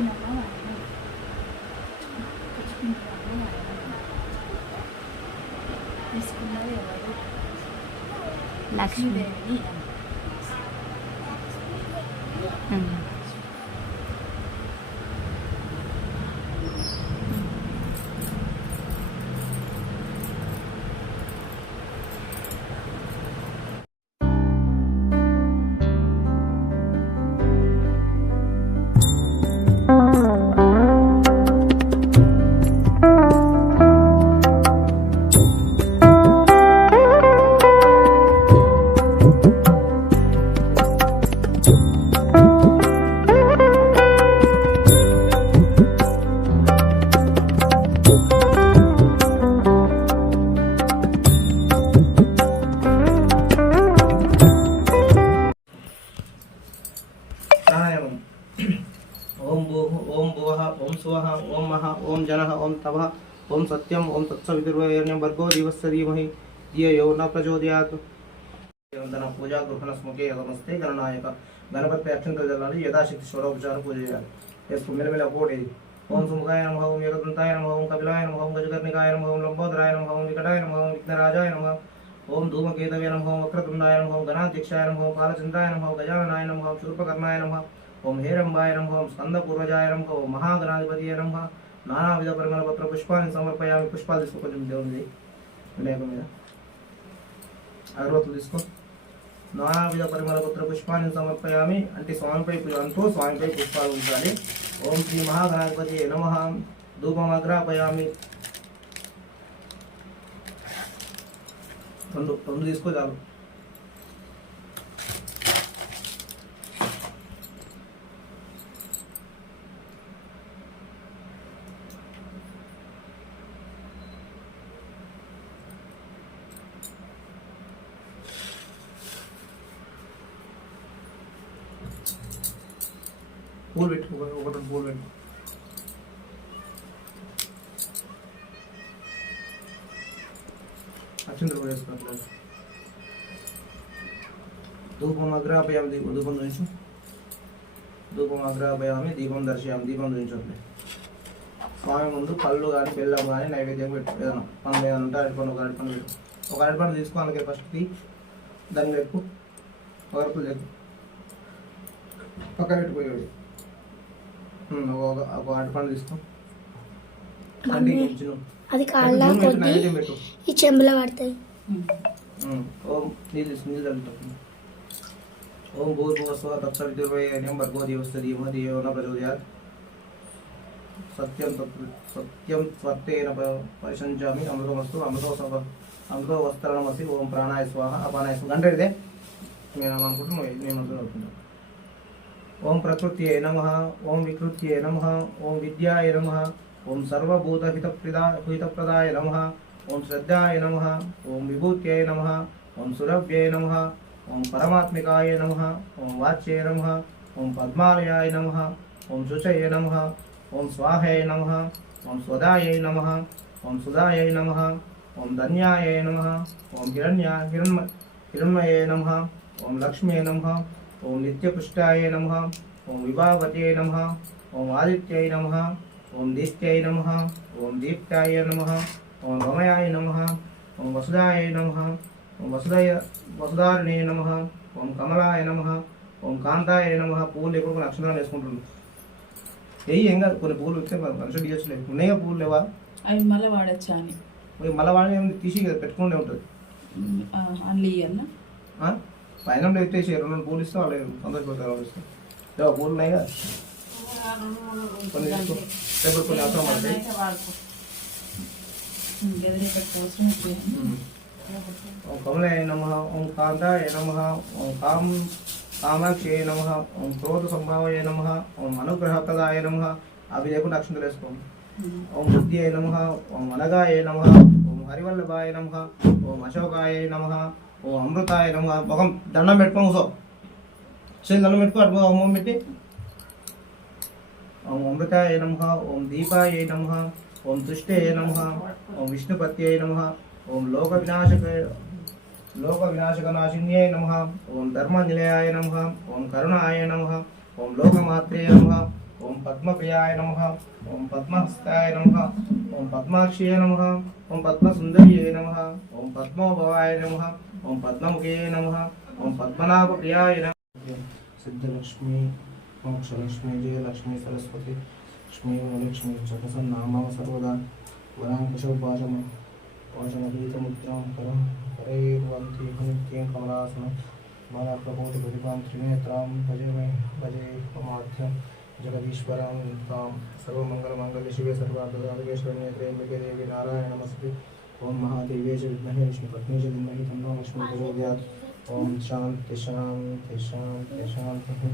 지나가 나와 낚시대 응. ఓం మహ ఓం జన ఓం తవ ఓం సత్యం ఓం తత్సవితుర్వైర్యం భర్గో దివస్య ధీమహి ధియో న ప్రచోదయాత్ వందన పూజా గృహణ స్ముఖే నమస్తే గణనాయక గణపతి అక్షంతలు చల్లాలి యథాశక్తి స్వరోపచార పూజ చేయాలి ఎప్పుడు మెల్లమెల్ల పోటీ ఓం సుముఖాయ నమ ఓం ఏకదంతాయ నమ ఓం కపిలాయ నమ ఓం గజకర్ణికాయ నమ ఓం లంబోదరాయ నమ ఓం వికటాయ నమ ఓం విఘ్నరాజాయ నమ ఓం ధూమకేతవే నమ ఓం వక్రతుండాయ నమ ఓం గణాధ్యక్షాయ నమ ఓం పాలచంద్రాయ నమ ఓం గజాననాయ నమ ఓం శూర్పకర్ణాయ నమ ఓం హేరంబాయ ఓం స్కందపూర్వజాయ నమ ఓం మహాగణాధిపతియ నమ నానావిధ పరిమళ పత్ర పుష్పాన్ని సమర్పయామి. పుష్పాలు తీసుకో కొంచెం దేవునిది వినాయక మీద. అగరవత్తులు తీసుకో. నానావిధ పరిమళ పత్ర పుష్పాన్ని సమర్పయామి. అంటే స్వామిపై అంటూ స్వామిపై పుష్పాలు ఉంచాలి. ఓం శ్రీ మహాగణాధిపతి నమ. ధూపం అగ్రాపయామి రెండు రెండు తీసుకో చాలు. పూలు పెట్టుకో ఒక రెండు పూలు పెట్టు. అక్షంతలు కూడా వేసుకోవట్లేదు ధూపం అగ్రాపయామి దీపం ధూపం చూపించు ధూపం అగ్రాపయామి దీపం దర్శయామి దీపం చూపించండి స్వామి ముందు పళ్ళు కానీ బెల్లం కానీ నైవేద్యం పెట్టు ఏదైనా పండు ఏదైనా ఉంటే అరటిపండు ఒక అరటిపండు పెట్టు. ఒక అరటిపండు తీసుకో అందుకే ఫస్ట్కి దాన్ని ఎక్కు ఒక అరపులు చెప్పు పక్క పెట్టుకోయాడు ఒక అరటిపండు తీసుకో. అది కాళ్ళ కొద్ది ఈ చెంబులో పడతాయి. ఓం నీళ్ళు నీళ్ళు చల్లుతాం ఓం భూర్భువస్వ తత్సవితుర్వయం భర్గో దేవస్య ధీమ ధియో న ప్రచోదయాత్. సత్యం తత్ సత్యం త్వత్తేన ప- పరిశంచామి అమృతమస్తు అమృతో సవ అమృతో వస్త్రణమసి ఓం ప్రాణాయ స్వాహ అపానాయ స్వాహ. అంటే ఇదే నేను అనుకుంటున్నాను నేను అనుకుంటున్నాను ओम प्रकृत नम ओम विकृत नम ओम विद्याय नम ओम हित प्रदा नम ओम श्रद्धा नम ओम विभूत नम ओम सुरभ्याय नम ओम परमात्मकाय नम ओम वाच्ये नम ओम पद्मालयाय नम ओम शुचय नम ओम स्वाहाय नम ओम स्वदाय नम ओम सुधाय नम ओम धनियाय नम ओम हिण्य हिण हिरण्मये नम ओम लक्ष्मे नम ఓం నిత్యపుష్టాయ నమ ఓం విభావతే నమ ఓం ఆదిత్యై నమ ఓం దీప్త్యై నమ ఓం దీప్తాయ నమ ఓం రమయాయ నమ ఓం వసుదాయ నమ ఓం వసుదయ వసుదారిణే నమ ఓం కమలాయ నమ ఓం కాంతాయ నమ పూలు ఎప్పుడు కొన్ని అక్షరాలు వేసుకుంటున్నాం వెయ్యి ఏం కాదు కొన్ని పూలు ఇస్తే మనుషులు తీయచ్చులేదు ఉన్నాయిగా పూలు లేవా? అవి మళ్ళీ వాడచ్చా అని. మళ్ళీ వాడి తీసి కదా పెట్టుకుంటే ఉంటుంది. అందులో ఇయ్యన్నా ఆ? పైన పెట్టేసి రెండు రెండు పూలు ఇస్తే వాళ్ళు సంతోషపడతారు వాళ్ళు ఇస్తే లేవా పూలు ఉన్నాయి కదా కొన్ని తీసుకో రేపు కొన్ని అవసరం పడతాయి గదిలో పెట్టుకోవాల్సిన ఓం కమలాయ నమ ఓం కాంతాయ నమ ఓం కాం కామాక్షయ నమ ఓం క్రోధ సంభావయ నమ ఓం అనుగ్రహప్రదాయ నమ అవి లేకుండా అక్షంతలు వేసుకోండి ఓం బుద్ధ్యయ నమ ఓం అనగాయ నమ ఓం హరివల్లభాయ నమ ఓం అశోకాయ నమ ఓం అమృతాయ నమ ముఖం దండం పెట్టుకో కూసో చేతి దండం పెట్టుకో అటు ఓం పెట్టి ఓం అమృతాయ నమ ఓం దీపాయ నమ ఓం తుష్టే నమ ఓం విష్ణుపత్యై నమ ఓం లోక వినాశక లోక వినాశక నాశిన్యై నమ ఓం ధర్మ నిలయాయ నమ ఓం కరుణాయ నమ ఓం లోకమాత్రే నమ ఓం పద్మప్రియాయ నమ ఓం పద్మహస్తాయ నమ ఓం పద్మాక్షియ నమ ఓం పద్మసుందర్యే నమ ఓం పద్మోభవాయ నమ ओम पद्मे नम। ओम पद्मनाभ प्रियाय नमः। सिद्धलक्ष्मी मोक्षलक्ष्मी जय लक्ष्मी सरस्वती लक्ष्मी लक्ष्मी चकसन सर्वदा वरांकुशोपाशम पाशमहीतमुद्रां परं परे भवन्ति नित्यं कमलासनं बालाप्रबोधप्रतिभां ఓం మహాదేవే చ విద్మహే విష్ణుపత్ని చ ధీమహి తన్నో లక్ష్మీ ప్రచోదయాత్ ఓం శాంతి శాంతి శాంతి శాంతి.